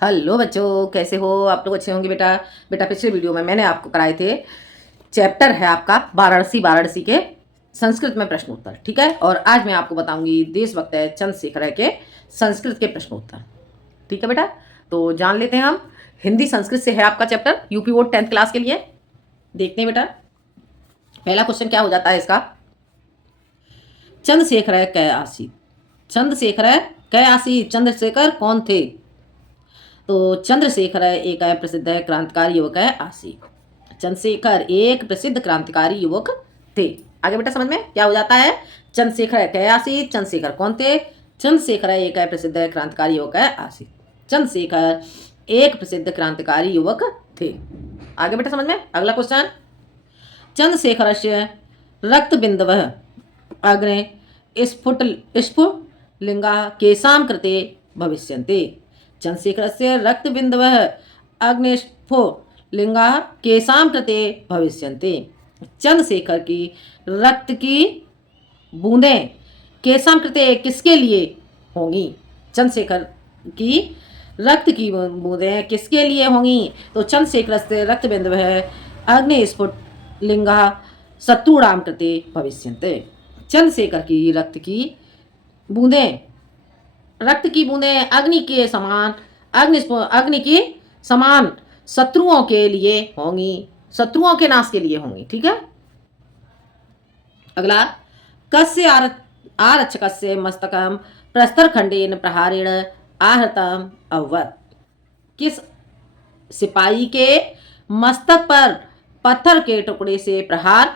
Hello बच्चों, कैसे हो आप लोग? अच्छे होंगे बेटा। बेटा पिछले वीडियो में मैंने आपको कराए थे, चैप्टर है आपका वाराणसी के संस्कृत में प्रश्न उत्तर, ठीक है। और आज मैं आपको बताऊंगी देशभक्त है चंद्रशेखर के संस्कृत के प्रश्न उत्तर, ठीक है बेटा। तो जान लेते हैं हम। हिंदी संस्कृत से है आपका chapter, UP board 10th class के लिए। देखते हैं बेटा, पहला क्वेश्चन क्या हो जाता है इसका। चंद्रशेखर कै आसी, चंद्रशेखर कै आसी, चंद्रशेखर कौन थे? तो चंद्रशेखर एक प्रसिद्ध क्रांतिकारी युवक है आसी। चंद्रशेखर एक प्रसिद्ध क्रांतिकारी युवक थे। आगे बेटा समझ में क्या हो जाता है। चंद्रशेखर कै आसी, चंद्रशेखर कौन थे? चंद्रशेखर एक प्रसिद्ध क्रांतिकारी युवक है आसी। चंद्रशेखर एक प्रसिद्ध क्रांतिकारी युवक थे। आगे बेटा समझ में अगला क्वेश्चन। चंद्रशेखर से रक्त बिंदव अग्नि स्फुट स्फुलिंगा केशां कृते भविष्यन्ते। चंद्रशेखर से रक्त बिंदव अग्निस्फुलिंगा केशां कृते भविष्यन्ते। चंद्रशेखर की रक्त की बूंदें केशां कृते किसके लिए होंगी? चंद्रशेखर की रक्त की बूंदें किसके लिए होंगी? तो चंद्रशेखर से रक्त बिंदु है अग्निस्फुलिंगा शत्रुणाम कृते भविष्यन्ते। चंद्रशेखर की रक्त की बूंदें अग्नि के समान अग्नि की समान शत्रुओं के लिए होंगी, शत्रुओं के नाश के लिए होंगी, ठीक है। अगला, कस्य आरक्षकस्य मस्तकम प्रस्तर खंडेन प्रहारेण आहतम अभवत्। किस सिपाही के मस्तक पर पत्थर के टुकड़े से प्रहार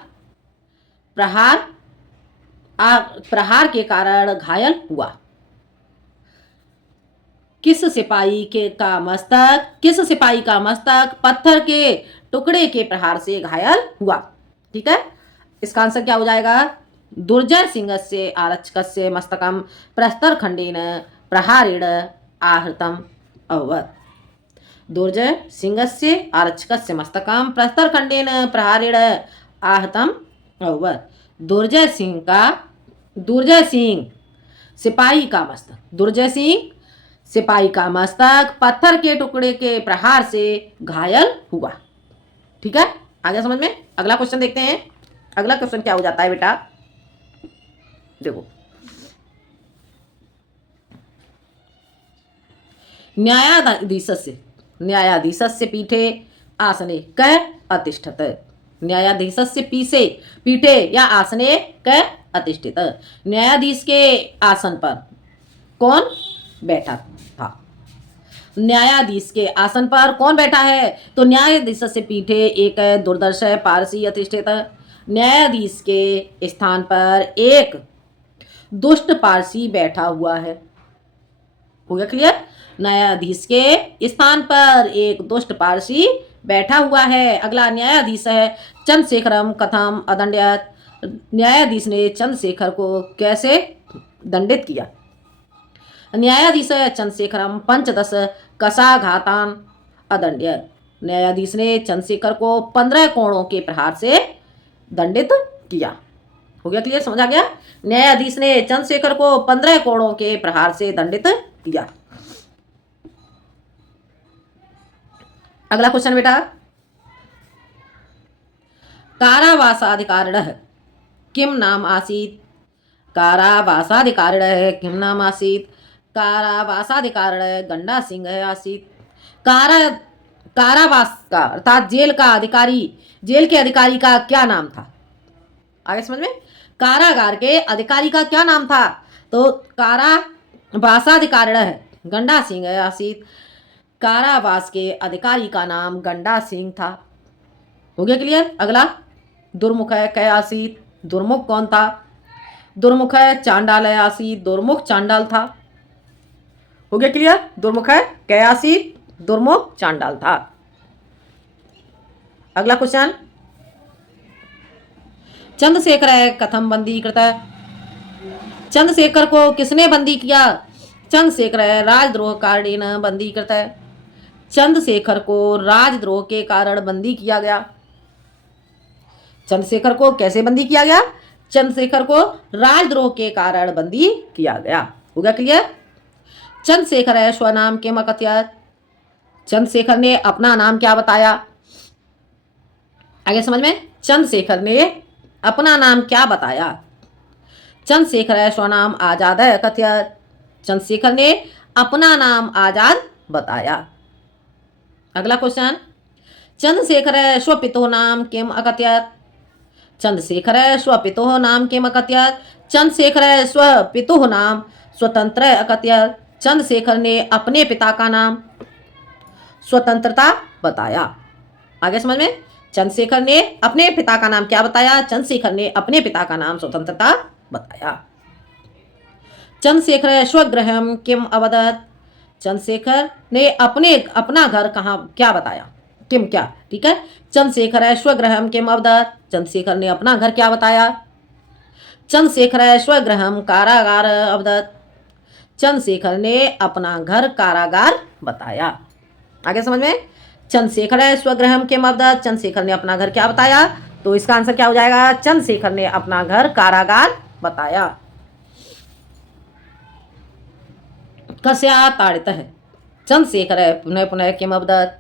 के कारण घायल हुआ? किस सिपाही का मस्तक पत्थर के टुकड़े के प्रहार से घायल हुआ? ठीक है, इसका आंसर क्या हो जाएगा। दुर्जय सिंह से आरक्षक से मस्तकम प्रस्तर खंडेन प्रहारेण आहतम अभवत्। दुर्जय सिंह से आरक्षक से मस्तकम प्रस्तर खंडेन प्रहारेण आहतम अभवत्। दुर्जय सिंह सिपाही का मस्तक पत्थर के टुकड़े के प्रहार से घायल हुआ, ठीक है। आगे समझ में अगला क्वेश्चन देखते हैं। अगला क्वेश्चन क्या हो जाता है बेटा, देखो। न्यायाधीशस्य पीठे आसने क अतिष्ठत। न्यायाधीशस्य पीठे या आसने क अतिष्ठित। न्यायाधीश के आसन पर कौन बैठा था? न्यायाधीश के आसन पर कौन बैठा है? तो न्यायाधीश से पीठे एक दुर्दर्श पारसी अतिष्ठित। न्यायाधीश के स्थान पर एक दुष्ट पारसी बैठा हुआ है। हो गया क्लियर? न्यायाधीश के स्थान पर एक दुष्ट पारसी बैठा हुआ है। अगला, न्यायाधीश है चंद्रशेखरम कथम अदंडयत। न्यायाधीश ने चंद्रशेखर को कैसे दंडित किया? न्यायाधीश चंद्रशेखरम पंचदश कसाघातान अदंड्यत। न्यायाधीश ने चंद्रशेखर को 15 कोड़ों के प्रहार से दंडित किया। हो गया क्लियर? समझ आ गया? न्यायाधीश ने चंद्रशेखर को 15 कोड़ों के प्रहार से दंडित किया। अगला क्वेश्चन बेटा, कारावासाधिकारिणः किम नाम आसीत्? कारावासाधिकारिणः किम नाम आसीत्? कारावासाधिकारिणः गंडा सिंह आसीत्। कारावास का अर्थात जेल के अधिकारी का क्या नाम था? आगे समझ में, कारागार के अधिकारी का क्या नाम था? तो कारावासाधिकारिणः गंडा सिंह आसीत्। कारावास के अधिकारी का नाम गंडा सिंह था। हो गया क्लियर? अगला, दुर्मुख कै आसीत्। दुर्मुख कौन था? दुर्मुख चांडाल आसीत्। दुर्मुख चांडाल था। हो गया क्लियर? दुर्मुख कै आसीत्, दुर्मुख चांडाल था। अगला क्वेश्चन, चंद्रशेखर कथम बंदी कृत। चंद्रशेखर को किसने बंदी किया? चंद्रशेखर राजद्रोह कारणेन बंदी कृत। चंद्रशेखर को राजद्रोह के कारण बंदी किया गया। चंद्रशेखर को कैसे बंदी किया गया? चंद्रशेखर को राजद्रोह के कारण बंदी किया गया। हो गया क्लियर? चंद्रशेखर स्वनाम किम अकथयत्। चंद्रशेखर ने अपना नाम क्या बताया? आगे समझ में, चंद्रशेखर ने अपना नाम क्या बताया? चंद्रशेखर स्वनाम आजाद है कथयत। चंद्रशेखर ने अपना नाम आजाद बताया। अगला क्वेश्चन, चंद्रशेखर स्वपितुः नाम किम अकथयत? चंद्रशेखर स्वपितुः नाम किम अकथयत? चंद्रशेखर स्वपितुः नाम स्वतंत्र अकथयत। चंद्रशेखर ने अपने पिता का नाम स्वतंत्रता बताया। आगे समझ में, चंद्रशेखर ने अपने पिता का नाम क्या बताया? चंद्रशेखर ने अपने पिता का नाम स्वतंत्रता बताया। चंद्रशेखर स्वगृहम किम अवदत्? चंद्रशेखर ने अपना घर कहाँ क्या बताया? किम क्या, ठीक है। चंद्रशेखर स्वगृहम किम अवदत्? चंद्रशेखर ने अपना घर क्या बताया? चंद्रशेखर स्वगृहम कारागार अवदत्? चंद्रशेखर ने अपना घर कारागार बताया। आगे समझ में, चंद्रशेखर स्वगृहम किम अवदत्? चंद्रशेखर ने अपना घर क्या बताया? तो इसका आंसर क्या हो जाएगा? चंद्रशेखर ने अपना घर कारागार बताया। कस्या ताड़ितः? चंद्रशेखर पुनः पुनः किम अवदत्?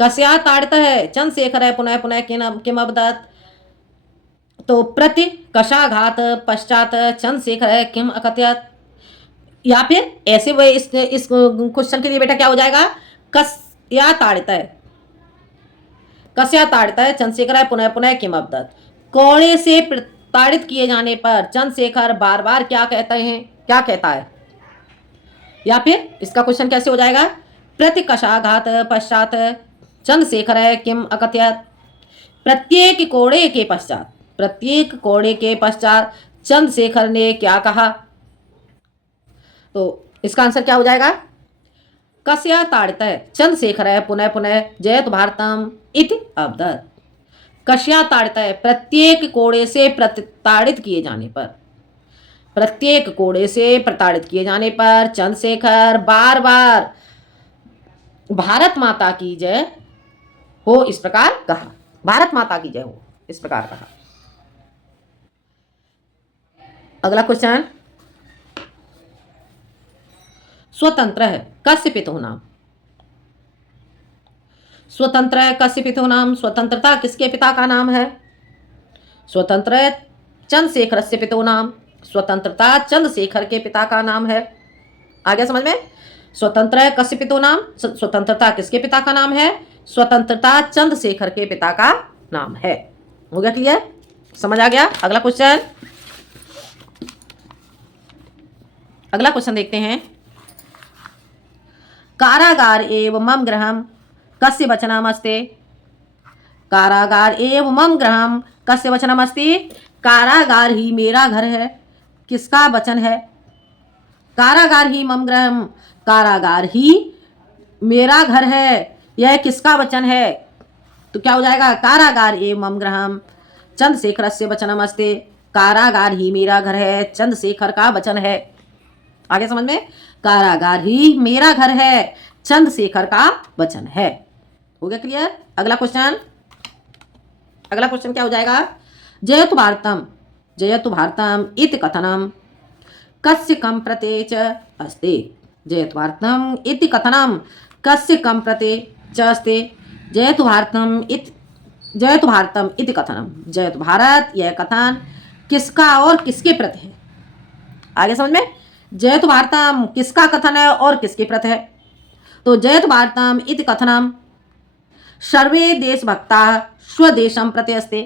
कस्या ताड़ितः? चंद्रशेखर पुनः पुनः किम अवदत्? तो प्रति कशाघात पश्चात चंद्रशेखर किम अकथयत? या फिर ऐसे वो इस क्वेश्चन के लिए बेटा क्या हो जाएगा? कस्या ताड़ितः, कस्या ताड़ितः चंद्रशेखर पुनः पुनः किम अवदत्? कोड़े से प्रताड़ित किए जाने पर चंद्रशेखर बार बार क्या कहते हैं, क्या कहता है? या फिर इसका क्वेश्चन कैसे हो जाएगा? प्रतिकशाघात पश्चात चंद्रशेखर किम अकथयत? प्रत्येक कोड़े के पश्चात, प्रत्येक कोड़े के पश्चात चंद्रशेखर ने क्या कहा? तो इसका आंसर क्या हो जाएगा? कस्या ताड़ितः चंद्रशेखर पुनः पुनः जयतु भारतम इति अवदत्। कस्या ताड़ितः? प्रत्येक कोड़े से प्रताड़ित किए जाने पर, प्रत्येक कोड़े से प्रताड़ित किए जाने पर चंद्रशेखर बार बार भारत माता की जय हो इस प्रकार कहा। भारत माता की जय हो इस प्रकार कहा। अगला क्वेश्चन, स्वतंत्र है कस्य पितुः नाम? स्वतंत्र है कस्य पितुः नाम? स्वतंत्रता किसके पिता का नाम है? स्वतंत्र चंद्रशेखर से पितुः नाम। स्वतंत्रता चंद्रशेखर के पिता का नाम है। आगे समझ में, स्वतंत्र है कस्य पितुः नाम? स्वतंत्रता किसके पिता का नाम है? स्वतंत्रता चंद्रशेखर के पिता का नाम है। हो गया क्लियर? समझ आ गया? अगला क्वेश्चन, अगला क्वेश्चन देखते हैं। कारागार एव मम गृहम कस्य वचनमस्ति? कारागार एव मम गृहम कस्य वचनमस्ति? कारागार ही मेरा घर है किसका वचन है? कारागार ही मम गृहम, कारागार ही मेरा घर है, यह किसका वचन है? तो क्या हो जाएगा? कारागार एव मम गृहम चंद्रशेखरस्य वचनमस्ति। कारागार ही मेरा घर है चंद्रशेखर का वचन है। आगे समझ में, कारागार ही मेरा घर है चंद्रशेखर का वचन है। हो गया क्लियर? अगला क्वेश्चन, अगला क्वेश्चन क्या हो जाएगा? जयतु भारतम, जयतु भारतम इति कथनम कस्य कम प्रत्यय च अस्ति? जयतु भारतम इति कथनम कस्य कम प्रत्यय च अस्ति? जयतु भारतम इति कथनम, जयतु भारत यह कथन किसका और किसके प्रति है? आगे समझ में, जयतु भारतम किसका कथन है और किसके प्रति है? तो जयतु भारतम इति कथनम सर्वे देशभक्ता स्वदेशम प्रति अस्ति।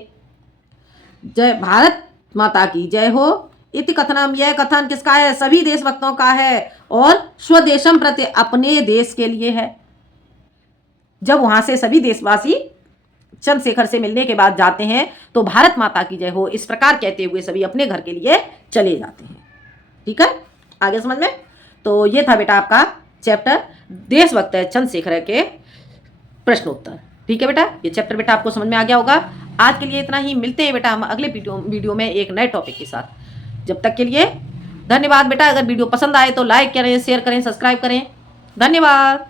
जय भारत माता की जय हो इति कथनम, यह कथन किसका है? सभी देशभक्तों का है और स्वदेशम प्रति अपने देश के लिए है। जब वहां से सभी देशवासी चंद्रशेखर से मिलने के बाद जाते हैं तो भारत माता की जय हो इस प्रकार कहते हुए सभी अपने घर के लिए चले जाते हैं। ठीक है, आगे समझ में। तो ये था बेटा आपका चैप्टर देशभक्त चंद्रशेखर के प्रश्नोत्तर। ठीक है बेटा, ये चैप्टर बेटा आपको समझ में आ गया होगा। आज के लिए इतना ही, मिलते हैं बेटा हम अगले वीडियो में एक नए टॉपिक के साथ। जब तक के लिए धन्यवाद बेटा। अगर वीडियो पसंद आए तो लाइक करें, शेयर करें, सब्सक्राइब करें। धन्यवाद।